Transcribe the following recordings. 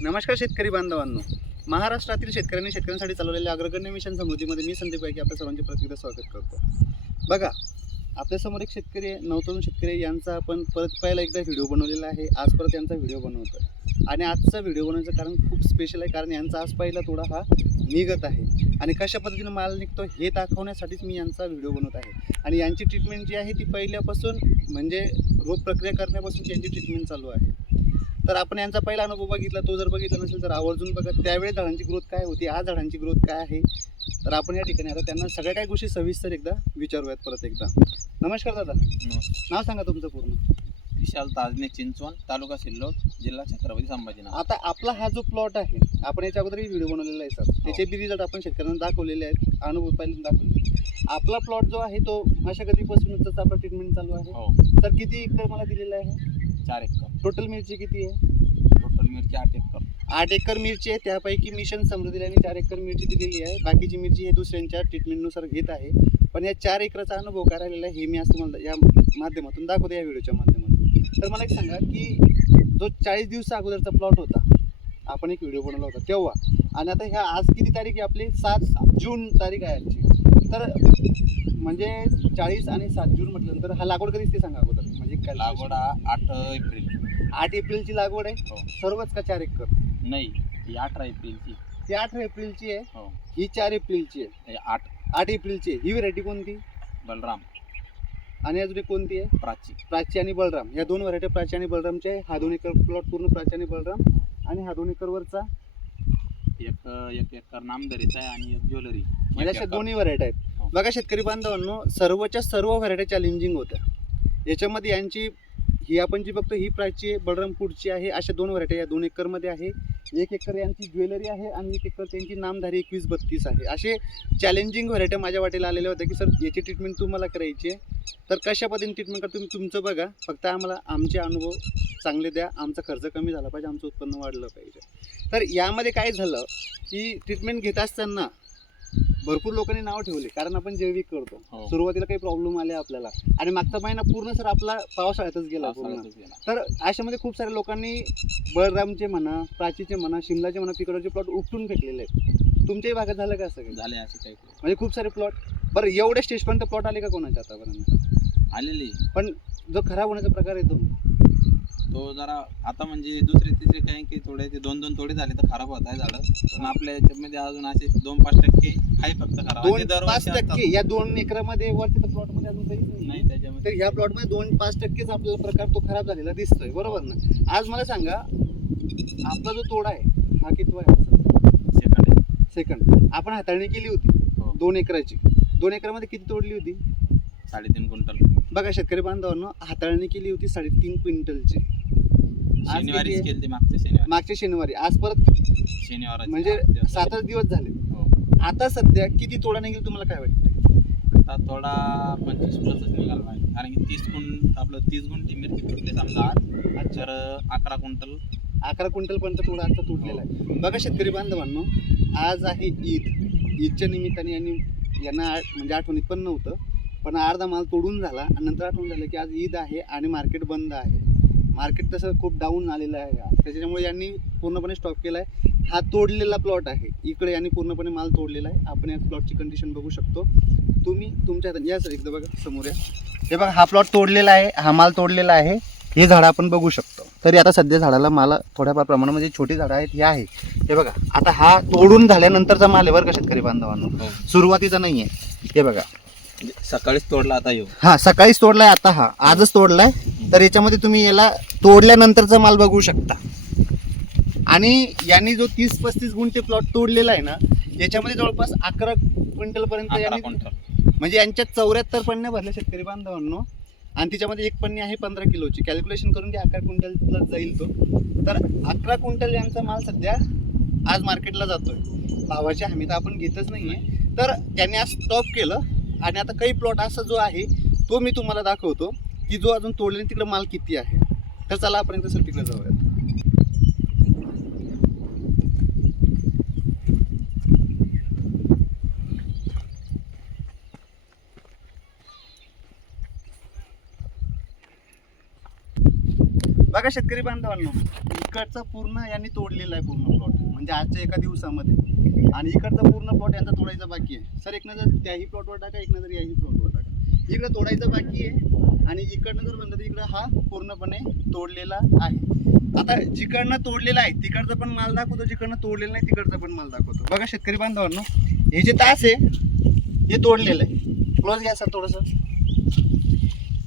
नमस्कार शेतकरी बांधवांनो. महाराष्ट्रातील शेतकऱ्यांनी शेतकऱ्यांसाठी चालवलेल्या अग्रगण्य मिशन समृद्धीमध्ये मी संदीप की आपल्या सर्वांचे परत स्वागत करतो. बघा आपल्यासमोर एक शेतकरी आहे नवतरुण शेतकरी आहे. यांचा आपण परत पहिला एकदा व्हिडिओ बनवलेला आहे आज परत यांचा व्हिडिओ बनवतो आणि आजचा व्हिडिओ बनवण्याचं कारण खूप स्पेशल आहे कारण यांचा आज पहिला थोडा हा निघत आहे. आणि कशा पद्धतीने माल निघतो हे दाखवण्यासाठीच मी यांचा व्हिडिओ बनवत आहे. आणि यांची ट्रीटमेंट जी आहे ती पहिल्यापासून म्हणजे रोग प्रक्रिया करण्यापासून यांची ट्रीटमेंट चालू आहे. तर आपण यांचा पहिला अनुभव बघितला तो जर बघितला नसेल तर आवर्जून बघा त्यावेळेस झाडांची ग्रोथ काय होती आज झाडांची ग्रोथ काय आहे? तर आपण या ठिकाणी आता त्यांना सगळ्या काही गोष्टी सविस्तर एकदा विचारूयात परत एकदा. नमस्कार दादा. नाव सांगा तुमचं पूर्ण. विशाल ताजने चिंचवण तालुका सिल्लोड जिल्हा छत्रपती संभाजीनगर. आता आपला हा जो प्लॉट आहे आपण याच्या अगोदरही व्हिडिओ बनवलेला आहे सर. त्याचे बी रिझल्ट आपण शेतकऱ्यांना दाखवलेले आहेत अनुभव पहिल्यांदा दाखवले आपला प्लॉट जो आहे तो अशा कधीपासूनच आपला ट्रीटमेंट चालू आहे? हो. तर किती एकर मला दिलेला आहे? चार एकर. टोटल मिरची किती आहे? टोटल मिरची आठ एकर. आठ एकर मिरची आहे त्यापैकी मिशन समृद्धीला यांनी चार एकर मिरची दिलेली आहे. बाकीची मिरची हे दुसऱ्यांच्या ट्रीटमेंटनुसार घेत आहे. पण या चार एकराचा अनुभव आहे हे मी आज तुम्हाला या माध्यमातून दाखवतो या व्हिडिओच्या माध्यमातून. तर मला एक सांगा की जो चाळीस दिवसा अगोदरचा प्लॉट होता आपण एक व्हिडिओ बनवला होता तेव्हा. आणि आता ह्या आज किती तारीख आहे आपली? सात जून तारीख आहे आजची. तर म्हणजे चाळीस आणि सात जून म्हटल्यानंतर हा लागवड कधीच ते सांगा अगोदर. लागवड हा आठ एप्रिल. आठ एप्रिलची लागवड आहे? हो. सर्वच का चार एकर? नाही ही अठरा एप्रिलची. ती आठ एप्रिलची आहे? हो. ही चार एप्रिलची आहे? हे आठ. आठ एप्रिलची आहे. ही व्हरायटी कोणती? बलराम. आणि अजून एक कोणती आहे? प्राची. प्राची आणि बलराम. या दोन व्हरायटी प्राची आणि बलरामच्या आहे. हा दोन एकर प्लॉट पूर्ण प्राची आणि बलराम. आणि हा दोन एकरवरचा एक एक एकर नामदरीचा आहे आणि एक ज्वेलरी. म्हणजे अशा दोन्ही व्हरायटी आहेत. हो. बघा शेतकरी बांधवांनो सर्वच्या सर्व व्हरायटी चॅलेंजिंग होत्या. याच्यामध्ये यांची ही आपण जी बघतो ही प्राईजची आहे आहे अशा दोन व्हरायटी या दोन एकरमध्ये आहे. एक एकर यांची ज्वेलरी आहे आणि एक एकर त्यांची नामधारी एकवीस बत्तीस आहे. असे चॅलेंजिंग व्हरायटी माझ्या वाटेला आलेल्या होत्या की सर याची ट्रीटमेंट तुम्हाला करायची आहे. तर कशा पद्धतीने ट्रीटमेंट करा तुम्ही तुमचं बघा. फक्त आम्हाला आमचे अनुभव चांगले द्या. आमचा खर्च कमी झाला पाहिजे. आमचं उत्पन्न वाढलं पाहिजे. तर यामध्ये काय झालं की ट्रीटमेंट घेत असताना भरपूर लोकांनी नाव ठेवले. कारण आपण जैविक करतो. हो. सुरुवातीला काही प्रॉब्लेम आले आपल्याला. आणि मागचा महिना पूर्ण सर आपला पावसाळ्यातच गेला. तर अशामध्ये खूप साऱ्या लोकांनी बळरामचे म्हणा प्राचीचे म्हणा शिमलाचे म्हणा पिकडचे प्लॉट उपटून फेकलेले आहेत. तुमच्याही भागात झालं का असं काही? झाले असे काही म्हणजे खूप सारे प्लॉट बरं एवढ्या स्टेजपर्यंत प्लॉट आले का कोणाच्या आतापर्यंत आलेली. पण जो खराब होण्याचा प्रकार येतो तो? जरा आता म्हणजे दुसरे तिसरे काही काही थोडे ते दोन दोन थोडे झाले तर खराब होत आहे झाडं. पण आपल्या याच्यामध्ये अजून असे दोन पाच टक्के आहे फक्त खराब. आणि दोन ते पाच दरवर्षी असतात. टक्के या दोन एकरामध्ये वरती तर प्लॉटमध्ये अजून काहीच नाही. नाही त्याच्यामध्ये तर ह्या प्लॉटमध्ये दोन पाच टक्केच आपल्याला प्रकार तो खराब झालेला दिसतोय. बरोबर ना? आज मला सांगा आपला जो तोडा आहे हा कितवा आहे? सेकंड आहे. सेकंड. आपण हाताळणी केली होती हो. दोन एकराची. दोन एकरामध्ये किती तोडली होती? साडेतीन क्विंटल. बघा शेतकरी बांधवांनो हाताळणी केली होती साडेतीन क्विंटलची. शनिवारीच किती? केली मागच्या शनिवारी. मागच्या शनिवारी. आज परत शनिवार म्हणजे सातच दिवस झाले. हो. आता सध्या किती तोडा निघेल तुम्हाला काय वाटतं आता थोडा पंचवीस प्लसच निघाला पाहिजे कारण की तीस गुण आपलं तीस गुंठी मिरची तुटली समजा. आज तर अकरा क्विंटल अकरा क्विंटल पर्यंत तोडा आता तुटलेला आहे. बघा शेतकरी बांधवांनो आज आहे ईद. ईदच्या निमित्ताने यांनी यांना आ- म्हणजे आठवणीत पण नव्हतं. पण अर्धा माल तोडून झाला आणि नंतर आठवण झालं की आज ईद आहे आणि मार्केट बंद आहे. मार्केट तसं खूप डाऊन आलेलं आहे त्याच्यामुळे यांनी पूर्णपणे स्टॉप केला आहे हा तोडलेला प्लॉट आहे. इकडे यांनी पूर्णपणे माल तोडलेला आहे. आपण या प्लॉटची कंडिशन बघू शकतो. तुम्ही तुमच्या या सर एकदा बघा समोर या. हे बघा हा प्लॉट तोडलेला आहे. हा माल तोडलेला आहे. हे झाडं आपण बघू शकतो. तरी आता सध्या झाडाला माल थोड्याफार प्रमाणामध्ये छोटी झाडं आहेत हे आहे. हे बघा आता हा तोडून झाल्यानंतरचा माल आहे बरं का शेतकरी बांधवांनो. हो. सुरुवातीचा नाही आहे हे बघा. म्हणजे सकाळीच तोडला आता येऊ. हा सकाळीच तोडलाय आता हा. आजच तोडलाय. तर याच्यामध्ये तुम्ही याला तोडल्यानंतरचा माल बघू शकता. आणि यांनी जो तीस पस्तीस गुंठे प्लॉट तोडलेला आहे ना याच्यामध्ये जवळपास अकरा क्विंटल पर्यंत यांनी म्हणजे यांच्या चौऱ्याहत्तर पन्न्या भरल्या शेतकरी बांधवांनो. आणि तिच्यामध्ये एक पन्नी आहे पंधरा किलोची. कॅल्क्युलेशन करून की अकरा क्विंटल प्लस जाईल तो. तर अकरा क्विंटल यांचा माल सध्या आज मार्केटला जातोय. भावाची हमी तर आपण घेतच नाहीये. तर त्यांनी आज स्टॉप केलं. आणि आता काही प्लॉट असा जो आहे तो मी तुम्हाला दाखवतो. की जो अजून तोडले तिकडे माल किती आहे? तर चला आपण सर तिकडे जाऊयात. बघा शेतकरी बांधवांनो इकडचा पूर्ण यांनी तोडलेला आहे पूर्ण प्लॉट म्हणजे आजच्या एका दिवसामध्ये. आणि इकडचा पूर्ण प्लॉट यांचा तोडायचा बाकी आहे. सर एक नजर त्याही प्लॉटवर टाका एक नजर याही प्लॉटवर टाका. इकडं तोडायचं बाकी आहे. आणि इकडनं जर म्हणलं तर इकडं हा पूर्णपणे तोडलेला आहे. आता जिकडनं तोडलेला आहे तिकडचा पण माल दाखवतो जिकडनं तोडलेला नाही तिकडचा पण माल दाखवतो. बघा शेतकरी बांधवांनो हे जे तास आहे हे तोडलेलं आहे. क्लोज घ्या सर थोडंसं.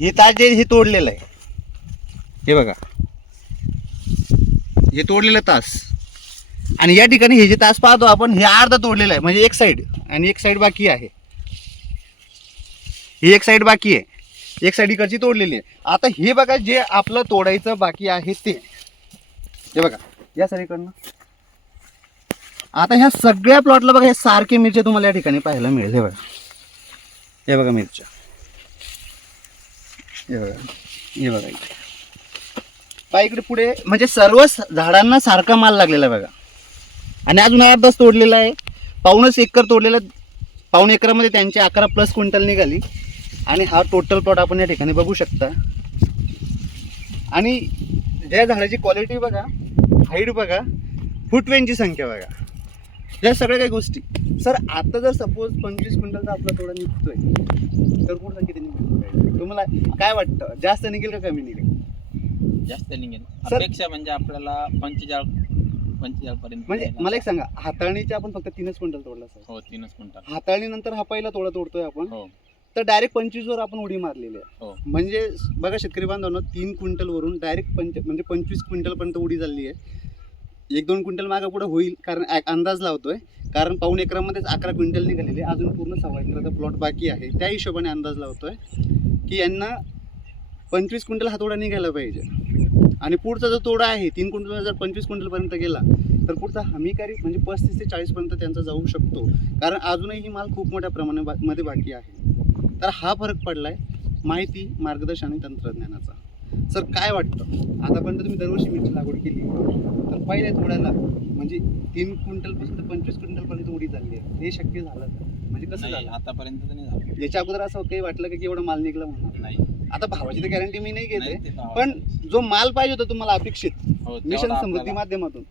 हे तास जे हे तोडलेलं आहे. हे बघा. हे तोडलेलं तास. आणि या ठिकाणी हे जे तास पाहतो आपण हे अर्धा तोडलेलं आहे म्हणजे एक साईड आणि एक साईड बाकी आहे. ही एक साईड बाकी आहे. एक साईड इकडची तोडलेली आहे. आता हे बघा जे आपलं तोडायचं बाकी आहे ते. हे बघा या साईडकडनं. आता ह्या सगळ्या प्लॉटला बघा हे सारखे मिरच्या तुम्हाला या ठिकाणी पाहायला मिळेल. हे बघा. हे बघा मिरच्या. हे बघा. हे बघा इकडे. इकडे पुढे म्हणजे सर्व झाडांना सारखा माल लागलेला आहे बघा. आणि अजून अर्धाच तोडलेला आहे. पाऊणच एकर तोडलेला पाऊण एकरामध्ये त्यांची अकरा प्लस क्विंटल निघाली. आणि हा टोटल प्लॉट आपण या ठिकाणी बघू शकता. आणि ज्या झाडाची क्वालिटी बघा हाईट बघा फुटवेंची संख्या बघा. या सगळ्या काही गोष्टी. सर आता जर सपोज पंचवीस क्विंटलचा आपला थोडा निघतोय. तर पुढचा किती निघेल? तुम्हाला काय वाटतं? जास्त निघेल का कमी निघेल? जास्त निघेल. सर- अपेक्षा म्हणजे आपल्याला पंचेचाळ पंचेचाळ पर्यंत म्हणजे. मला एक सांगा हाताळणीचे आपण फक्त तीनच क्विंटल तोडला सर हो तीनच क्विंटल हाताळणीनंतर हा पहिला तोडा तोडतोय आपण. हो. तर डायरेक्ट पंचवीस वर आपण उडी मारलेली आहे. हो. म्हणजे बघा शेतकरी बांधवांनो तीन क्विंटल वरून डायरेक्ट पंच म्हणजे पंचवीस क्विंटल पर्यंत उडी झाली आहे. एक दोन क्विंटल मागं पुढे होईल कारण अंदाज लावतोय. कारण पाऊण एकरामध्येच अकरा क्विंटल निघालेले अजून पूर्ण सव्वा एकराचा प्लॉट बाकी आहे. त्या हिशोबाने अंदाज लावतोय की यांना पंचवीस क्विंटल हा तोडा निघायला पाहिजे. आणि पुढचा जो तोडा आहे तीन क्विंटल जर पंचवीस क्विंटलपर्यंत गेला तर पुढचा हमीकारी म्हणजे पस्तीस ते चाळीसपर्यंत त्यांचा जाऊ शकतो. कारण अजूनही माल खूप मोठ्या प्रमाणामध्ये बाकी आहे. तर हा फरक पडला आहे माहिती मार्गदर्शन आणि तंत्रज्ञानाचा. सर काय वाटतं? आतापर्यंत तुम्ही दरवर्षी मिरची लागवड केली. तर पहिल्या तोड्याला म्हणजे तीन क्विंटलपासून तर पंचवीस क्विंटलपर्यंत उडी झाली आहे. हे शक्य झालं? म्हणजे कसं झालं? आतापर्यंत तर नाही झालं. याच्या अगोदर असं काही वाटलं का की एवढं माल निघला म्हणून? नाही. आता भावाची तर गॅरंटी मी नाही घेते पण जो माल पाहिजे होता तुम्हाला अपेक्षित हो, मिशन समृद्धी माध्यमातून.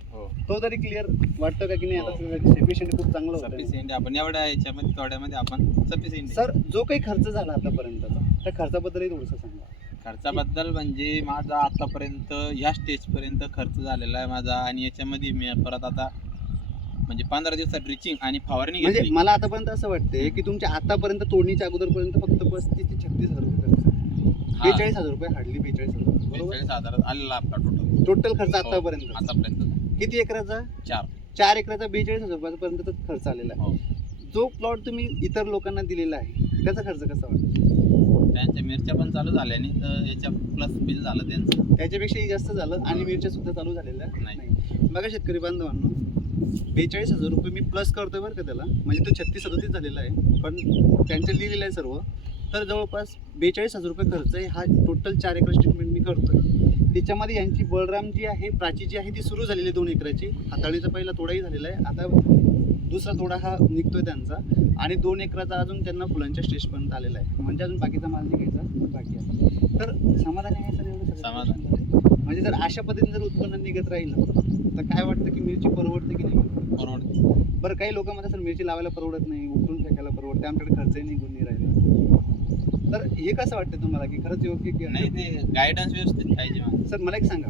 तो तरी क्लिअर वाटतं का की नाही? हो. आता पेशंट खूप चांगलं होतं. सफिशियंट आपण एवढ्या याच्यामध्ये तोड्यामध्ये आपण सफिशियंट सर जो काही खर्च झाला आतापर्यंतचा त्या खर्चाबद्दलही थोडंसं सांगा. खर्चाबद्दल म्हणजे माझा आतापर्यंत ह्या स्टेज पर्यंत खर्च झालेला आहे माझा आणि याच्यामध्ये मी परत आता म्हणजे पंधरा दिवसात ड्रिचिंग आणि फवारणी म्हणजे घेतली. मला आतापर्यंत असं वाटतंय की तुमच्या आतापर्यंत तोडणीच्या अगोदरपर्यंत फक्त पस्तीस ते छत्तीस हजार रुपये खर्च हा, बेचाळीस हजार रुपये हार्डली बेचाळीस हजार रुपये, बरोबर? बेचाळीस हजारात आलेला आपला टोटल टोटल खर्च आतापर्यंत आतापर्यंत किती एकराचा? चार. चार एकराचा बेचाळीस हजार रुपयापर्यंत खर्च आलेला आहे. हो. जो प्लॉट तुम्ही इतर लोकांना दिलेला आहे त्याचा खर्च कसा वाटतो? त्यांच्या मिरच्या पण चालू झाल्या आणि तर याच्या प्लस बिल झालं त्यांचं. त्याच्यापेक्षाही जास्त झालं आणि मिरच्या सुद्धा चालू झालेल्या नाही. नाही. बघा शेतकरी बांधवांनो बेचाळीस हजार रुपये मी प्लस करतोय बरं का त्याला. म्हणजे तो छत्तीस सदतीस झालेला आहे पण त्यांचं लिहिलेलं आहे सर्व. तर जवळपास बेचाळीस हजार रुपये खर्च आहे. हा टोटल चार एकर ट्रीटमेंट मी करतोय. त्याच्यामध्ये यांची बळराम जी आहे प्राची जी आहे ती सुरू झालेली आहे दोन एकराची. हाताळीचा पहिला तोडाही झालेला आहे. आता दुसरा तोडा हा निघतोय त्यांचा. आणि दोन एकराचा अजून त्यांना फुलांच्या स्टेजपर्यंत आलेला आहे. म्हणजे अजून बाकीचा माल निघायचा बाकी आहे. तर समाधानी आहे सर एवढं समाधान. म्हणजे जर अशा पद्धतीने जर उत्पन्न निघत राहिलं तर काय वाटतं की मिरची परवडते की नाही? परवडते. बरं काही लोक म्हणतात सर मिरची लावायला परवडत नाही उकळून फेकायला परवडते. आमच्याकडे खर्चही निघून नाही राहिला. तर हे कसं वाटतं तुम्हाला की खरंच योग्य की नाही ते गायडन्स व्यवस्थित पाहिजे मला. सर मला एक सांगा.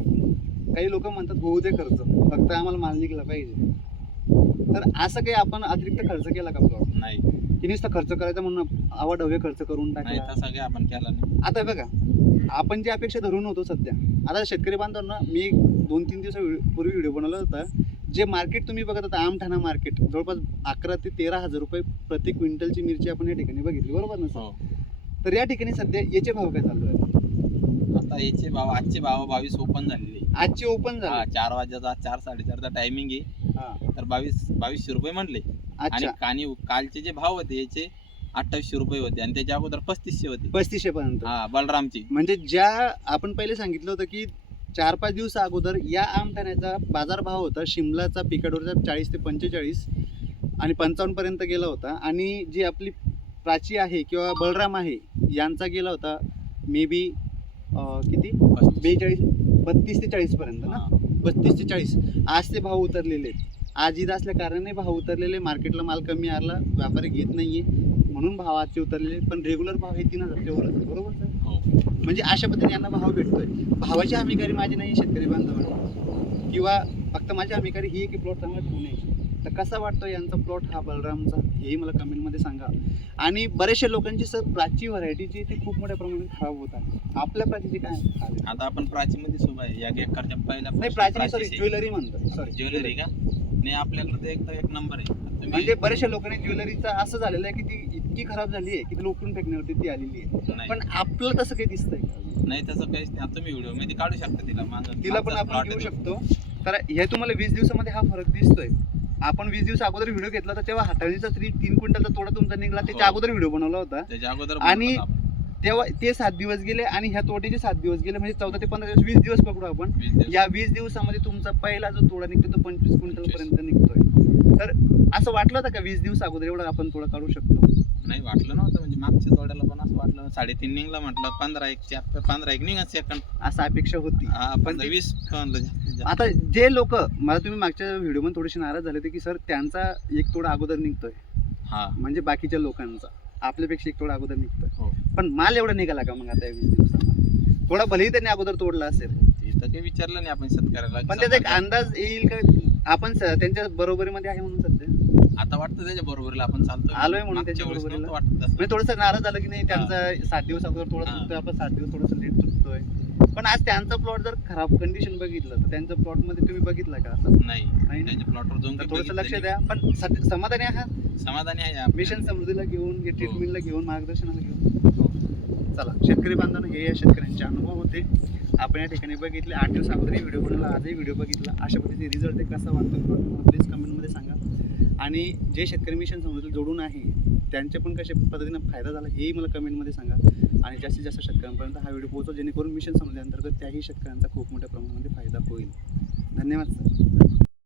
काही लोक म्हणतात होऊ दे खर्च. फक्त आम्हाला माल निघला पाहिजे. तर असं काही आपण अतिरिक्त खर्च केला का प्लॉट नाही. की नुसतं खर्च करायचा म्हणून आवाढव्य खर्च करून नाही टाकला तसं काही आपण केला नाही. आता बघा आपण जी अपेक्षा धरून होतो सध्या आता शेतकरी बांधवांना मी दोन तीन दिवसापूर्वी व्हिडिओ बनवला होता जे मार्केट तुम्ही बघत होता आमठाणा मार्केट जवळपास अकरा ते तेरा हजार रुपये प्रति क्विंटलची मिरची आपण या ठिकाणी बघितली बरोबर ना सर? हो. तर या ठिकाणी सध्या याचे भाव काय चालू आहेत? आता याचे भाव आजचे भाव बावीस ओपन झालेले. आजचे ओपन हा झाले चार वाजेचा चार साडेचारचा टायमिंग आहे. हा. तर बावीस बावीसशे रुपये म्हणले. आणि अच्छा. कानी कालचे जे भाव होते याचे अठ्ठावीसशे रुपये होते आणि त्याच्या अगोदर पस्तीसशे होते. पस्तीसशे पर्यंत. हा बलरामची. म्हणजे ज्या आपण पहिले सांगितलं होतं की चार पाच दिवस अगोदर या आमठाण्याचा बाजारभाव होता शिमलाचा पिकाडोरचा चाळीस ते पंचेचाळीस आणि पंचावन्नपर्यंत गेला होता. आणि जी आपली प्राची आहे किंवा बलराम आहे यांचा गेला होता मे बी किती. बेचाळीस बत्तीस ते चाळीस पर्यंत ना. बत्तीस ते चाळीस. आज ते भाव उतरलेले आहेत. आज ईद असल्या कारणाने भाव उतरलेले मार्केटला माल कमी आला व्यापारी घेत नाहीये म्हणून भाव आजचे उतरलेले पण रेग्युलर भाव हे तीन हजारच्या वरच आहे, बरोबर सर? हो. म्हणजे अशा पद्धतीने यांना भाव भेटतोय. भावाची हमीकारी माझी नाही शेतकरी बांधवांना. किंवा फक्त माझी हमीकारी ही आहे की प्लॉट चांगला ठेवू नये. तर कसा वाटतो यांचा प्लॉट हा बलरामचा? हेही मला कमेंटमध्ये सांगा. आणि बरेचशा लोकांची सर प्राची व्हरायटीची ती खूप मोठ्या प्रमाणात खराब होत आहे. आपल्या प्राचीची काय? आता आपण प्राची मध्ये उभा आहे. या एकरच्या पहिल्या नाही प्राची सॉरी ज्वेलरी म्हणतो सॉरी ज्वेलरी का? नाही आपल्याकडे तर एकदम एक नंबर आहे. म्हणजे बऱ्याचशा लोकांनी ज्वेलरीचं असं झालेलं आहे की ती इतकी खराब झाली आहे की ती लोकून फेकण्यावरती ती आलेली आहे. पण आपलं तसं काही दिसतंय? नाही तसं काहीच नाही. आता तुम्ही व्हिडिओमध्ये काढू शकता तिला मागं. तिला पण आपण घेऊ. शकतो. तर हे तुम्हाला वीस दिवसामध्ये हा फरक दिसतोय. आपण वीस दिवस अगोदर व्हिडिओ घेतला तर तेव्हा हाताळणीचा तरी तीन क्विंटलचा तोडा तुमचा निघला त्याच्या हो. अगोदर व्हिडिओ बनवला होता त्याच्या अगोदर आणि- होतो. तेव्हा ते सात दिवस गेले आणि ह्या तोट्याचे सात दिवस गेले म्हणजे चौदा ते पंधरा दिवस वीस दिवस पकडू आपण वीस दिवस. या वीस दिवसामध्ये तुमचा पहिला जो तोडा निघतो तो पंचवीस क्विंटल पर्यंत निघतोय तर असं वाटलं होतं का वीस दिवस अगोदर एवढा आपण तोडा काढू शकतो नाही वाटलं नव्हतं म्हणजे मागच्या तोड्याला पण असं वाटलं साडेतीन निघला म्हटलं पंधरा एक चार पंधरा एक निघा सेकंड असं अपेक्षा होती. पण ती- वीस म्हणलं जास्तीत जास्त. आता जे लोक मला तुम्ही मागच्या व्हिडिओमध्ये थोडेसे नाराज झाले होते की सर त्यांचा एक तोडा अगोदर निघतोय. हा. म्हणजे बाकीच्या लोकांचा. आपल्यापेक्षा एक तोडा अगोदर निघतोय. हो. पण माल एवढा निघाला का मग आता या वीस दिवसामध्ये? थोडा भलेही त्यांनी अगोदर तोडला असेल. ते तर काही विचारलं नाही आपण शेतकऱ्याला पण त्याचा एक अंदाज येईल का? आपण स- त्यांच्या बरोबरीमध्ये आहे म्हणून आता वाटतं त्याच्या बरोबरीला आपण चालतो आलोय म्हणून त्याच्या बरोबरीला. तसं. म्हणजे थोडंसं नाराज झालं की नाही त्यांचा सात दिवस अगोदर थोडा हा. चुकतोय आपण सात दिवस थोडंसं लेट चुकतोय पण आज त्यांचा प्लॉट जर खराब कंडिशन बघितलं तर त्यांच्या प्लॉटमध्ये तुम्ही बघितलं का असं नाही प्लॉटवर जाऊन थोडंसं लक्ष द्या पण समाधानी आहात. समाधानी आहे. मिशन समृद्धीला घेऊन हे हो. ट्रीटमेंटला घेऊन मार्गदर्शनाला घेऊन चला शेतकरी बांधवांना हे या शेतकऱ्यांचे अनुभव होते आपण या ठिकाणी बघितले आठ दिवस अगोदरही व्हिडिओ बनवला आजही व्हिडिओ बघितला अशा पद्धतीने रिझल्ट कसा वाटतो प्लीज सांगा आणि जे शेतकरी मिशन समृद्धीला जोडून आहे त्यांचे पण कशा पद्धतीनं फायदा झाला हेही मला कमेंटमध्ये सांगा. आणि जास्तीत जास्त शेतकऱ्यांपर्यंत हा व्हिडिओ पोहोचव जेणेकरून मिशन समृद्धी अंतर्गत त्याही शेतकऱ्यांचा खूप मोठ्या प्रमाणामध्ये फायदा होईल. धन्यवाद सर.